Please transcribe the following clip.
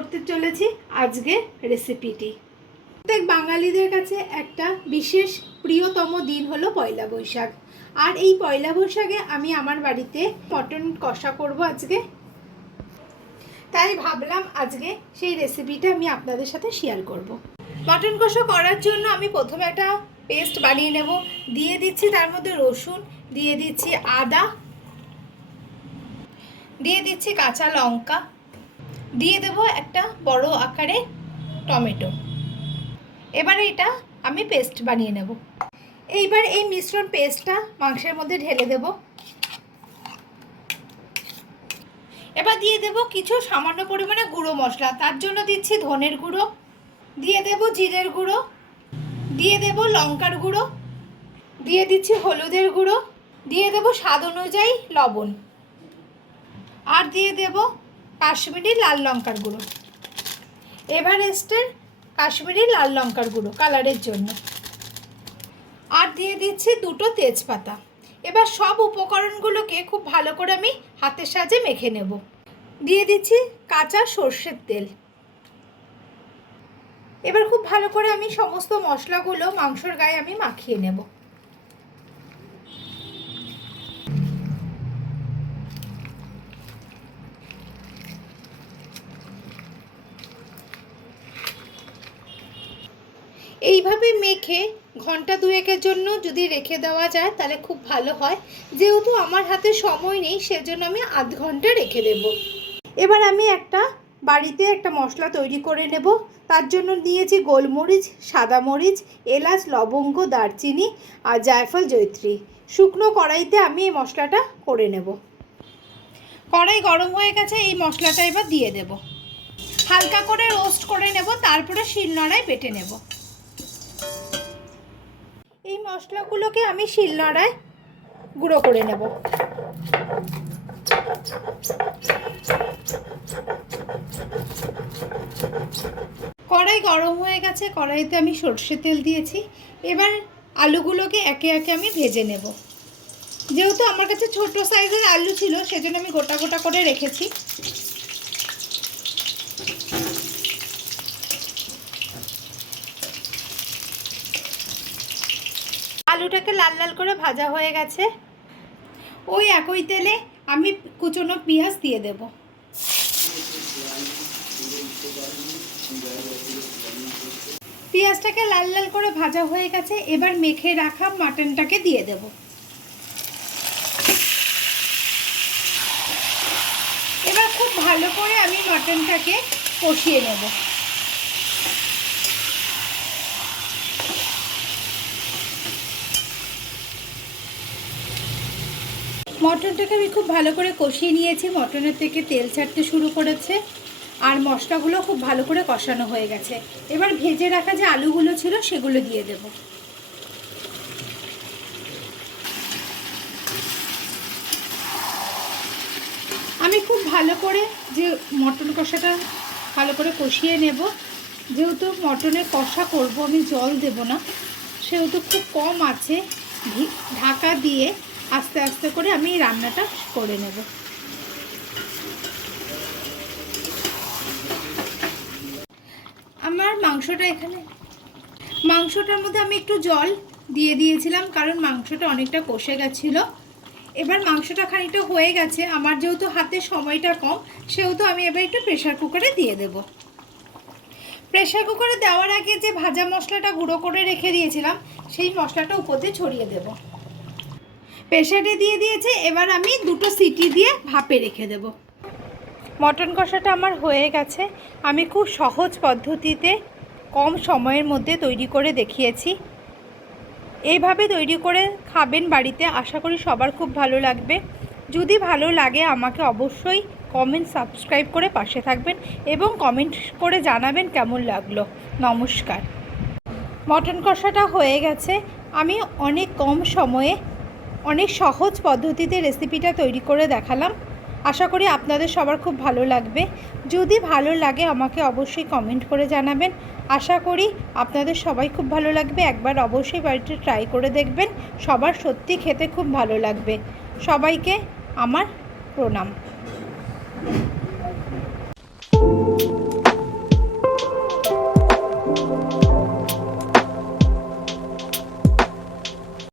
করতে চলেছি আজকে রেসিপিটি। প্রত্যেক বাঙালিদের কাছে একটা বিশেষ প্রিয়তম দিন হলো পয়লা বৈশাখ। আর এই পয়লা বৈশাখে আমি আমার বাড়িতে মটন কষা করব আজকে। তাই ভাবলাম আজকে সেই রেসিপিটা আমি আপনাদের সাথে শেয়ার করব। মটন কষা করার জন্য আমি প্রথমে একটা পেস্ট বানিয়ে নেব। দিয়ে দিচ্ছি তার মধ্যে রসুন, দিয়ে দিচ্ছি আদা, দিয়ে দিচ্ছি কাঁচা লঙ্কা, দিয়ে দেব একটা বড় আকারে টমেটো। এবারে এটা আমি পেস্ট বানিয়ে নেব। এইবার এই মিশ্রণ পেস্টটা মাংসের মধ্যে ঢেলে দেব। এবার দিয়ে দেব কিছু সামান্য পরিমাণে গুঁড়ো মশলা। তার জন্য দিচ্ছি ধনের গুঁড়ো, দিয়ে দেব জিরের গুঁড়ো, দিয়ে দেব লঙ্কার গুঁড়ো, দিয়ে দিচ্ছি হলুদের গুঁড়ো, দিয়ে দেব স্বাদ অনুযায়ী লবণ, আর দিয়ে দেব কাশ্মীরি লাল লঙ্কার গুঁড়ো, এভারেস্টের কাশ্মীরি লাল লঙ্কার গুঁড়ো কালারের জন্য, আর দিয়ে দিচ্ছি দুটো তেজপাতা। এবার সব উপকরণগুলোকে খুব ভালো করে আমি হাতের সাহায্যে মেখে নেব। দিয়ে দিচ্ছি কাঁচা সর্ষের তেল। এবার খুব ভালো করে আমি সমস্ত মশলাগুলো মাংসর গায়ে আমি মাখিয়ে নেব। এইভাবে মেখে ঘন্টা দুয়েকের জন্য যদি রেখে দেওয়া যায় তাহলে খুব ভালো হয়। যেহেতু আমার হাতে সময় নেই সেজন্য আমি আধ ঘন্টা রেখে দেব। এবার আমি বাড়িতে একটা মশলা তৈরি করে নেব। তার জন্য নিয়েছি গোলমরিচ, সাদা মরিচ, এলাচ, লবঙ্গ, দারচিনি আর জায়ফল, জয়িত্রী। শুকনো কড়াইতে আমি এই মশলাটা করে নেব। কড়াই গরম হয়ে গেছে, এই মশলাটা এবার দিয়ে দেব। হালকা করে রোস্ট করে নেব, তারপরে শিলনোড়ায় বেটে নেব। এই মশলাগুলোকে আমি শিলনোড়ায় গুঁড়ো করে নেব। কড়াই গরম হয়ে গেছে, কড়াইতে আমি সরষের তেল দিয়েছি। এবার আলুগুলোকে একে একে আমি ভেজে নেব। যেহেতু আমার কাছে ছোট সাইজের আলু ছিল সেজন্য আমি গোটা গোটা করে রেখেছি। আলুটাকে লাল লাল করে ভাজা হয়ে গেছে। ওই একই তেলে আমি কুচনো পেঁয়াজ দিয়ে দেব। পেঁয়াজটাকে লাল লাল করে ভাজা হয়ে গেছে। এবার মেখে রাখা মাটনটাকে দিয়ে দেব। এবার খুব ভালো করে আমি মাটনটাকে কষিয়ে নেব। মটনটাকে আমি খুব ভালো করে কষিয়ে নিয়েছি। মটনের থেকে তেল ছাড়তে শুরু করেছে আর মশলাগুলো খুব ভালো করে কষানো হয়ে গেছে। এবার ভেজে রাখা যে আলুগুলো ছিল সেগুলো দিয়ে দেব। আমি খুব ভালো করে যে মটন কষাটা ভালো করে কষিয়ে নেব। যেহেতু মটনের কষা করব, আমি জল দেব না, সেহেতু খুব কম আছে ঢাকা দিয়ে আস্তে আস্তে করে আমি রান্নাটা করে নেব। আমার মাংসটার মধ্যে আমি একটু জল দিয়ে দিয়েছিলাম কারণ মাংসটা অনেকটা কষে গেছিলো। এবার মাংসটা খানিকটা হয়ে গেছে। আমার যেহেতু হাতে সময়টা কম সেহেতু আমি এবার একটু প্রেশার কুকারে দিয়ে দেব। প্রেশার কুকারে দেওয়ার আগে যে ভাজা মশলাটা গুঁড়ো করে রেখে দিয়েছিলাম সেই মশলাটা উপর দিয়ে ছড়িয়ে দেব। প্রেশারে দিয়ে দিয়েছে। এবার আমি দুটো সিটি দিয়ে ভাপে রেখে দেব। মটন কষাটা আমার হয়ে গেছে। আমি খুব সহজ পদ্ধতিতে কম সময়ের মধ্যে তৈরি করে দেখিয়েছি। এইভাবে তৈরি করে খাবেন বাড়িতে, আশা করি সবার খুব ভালো লাগবে। যদি ভালো লাগে আমাকে অবশ্যই কমেন্ট, সাবস্ক্রাইব করে পাশে থাকবেন এবং কমেন্ট করে জানাবেন কেমন লাগলো। নমস্কার। মটন কষাটা হয়ে গেছে। আমি অনেক কম সময়ে অনেক সহজ পদ্ধতিতে রেসিপিটা তৈরি করে দেখালাম। আশা করি আপনাদের সবার খুব ভালো লাগবে। যদি ভালো লাগে আমাকে অবশ্যই কমেন্ট করে জানাবেন। আশা করি আপনাদের সবাই খুব ভালো লাগবে। একবার অবশ্যই বাড়িতে ট্রাই করে দেখবেন। সবার সত্যি খেতে খুব ভালো লাগবে। সবাইকে আমার প্রণাম।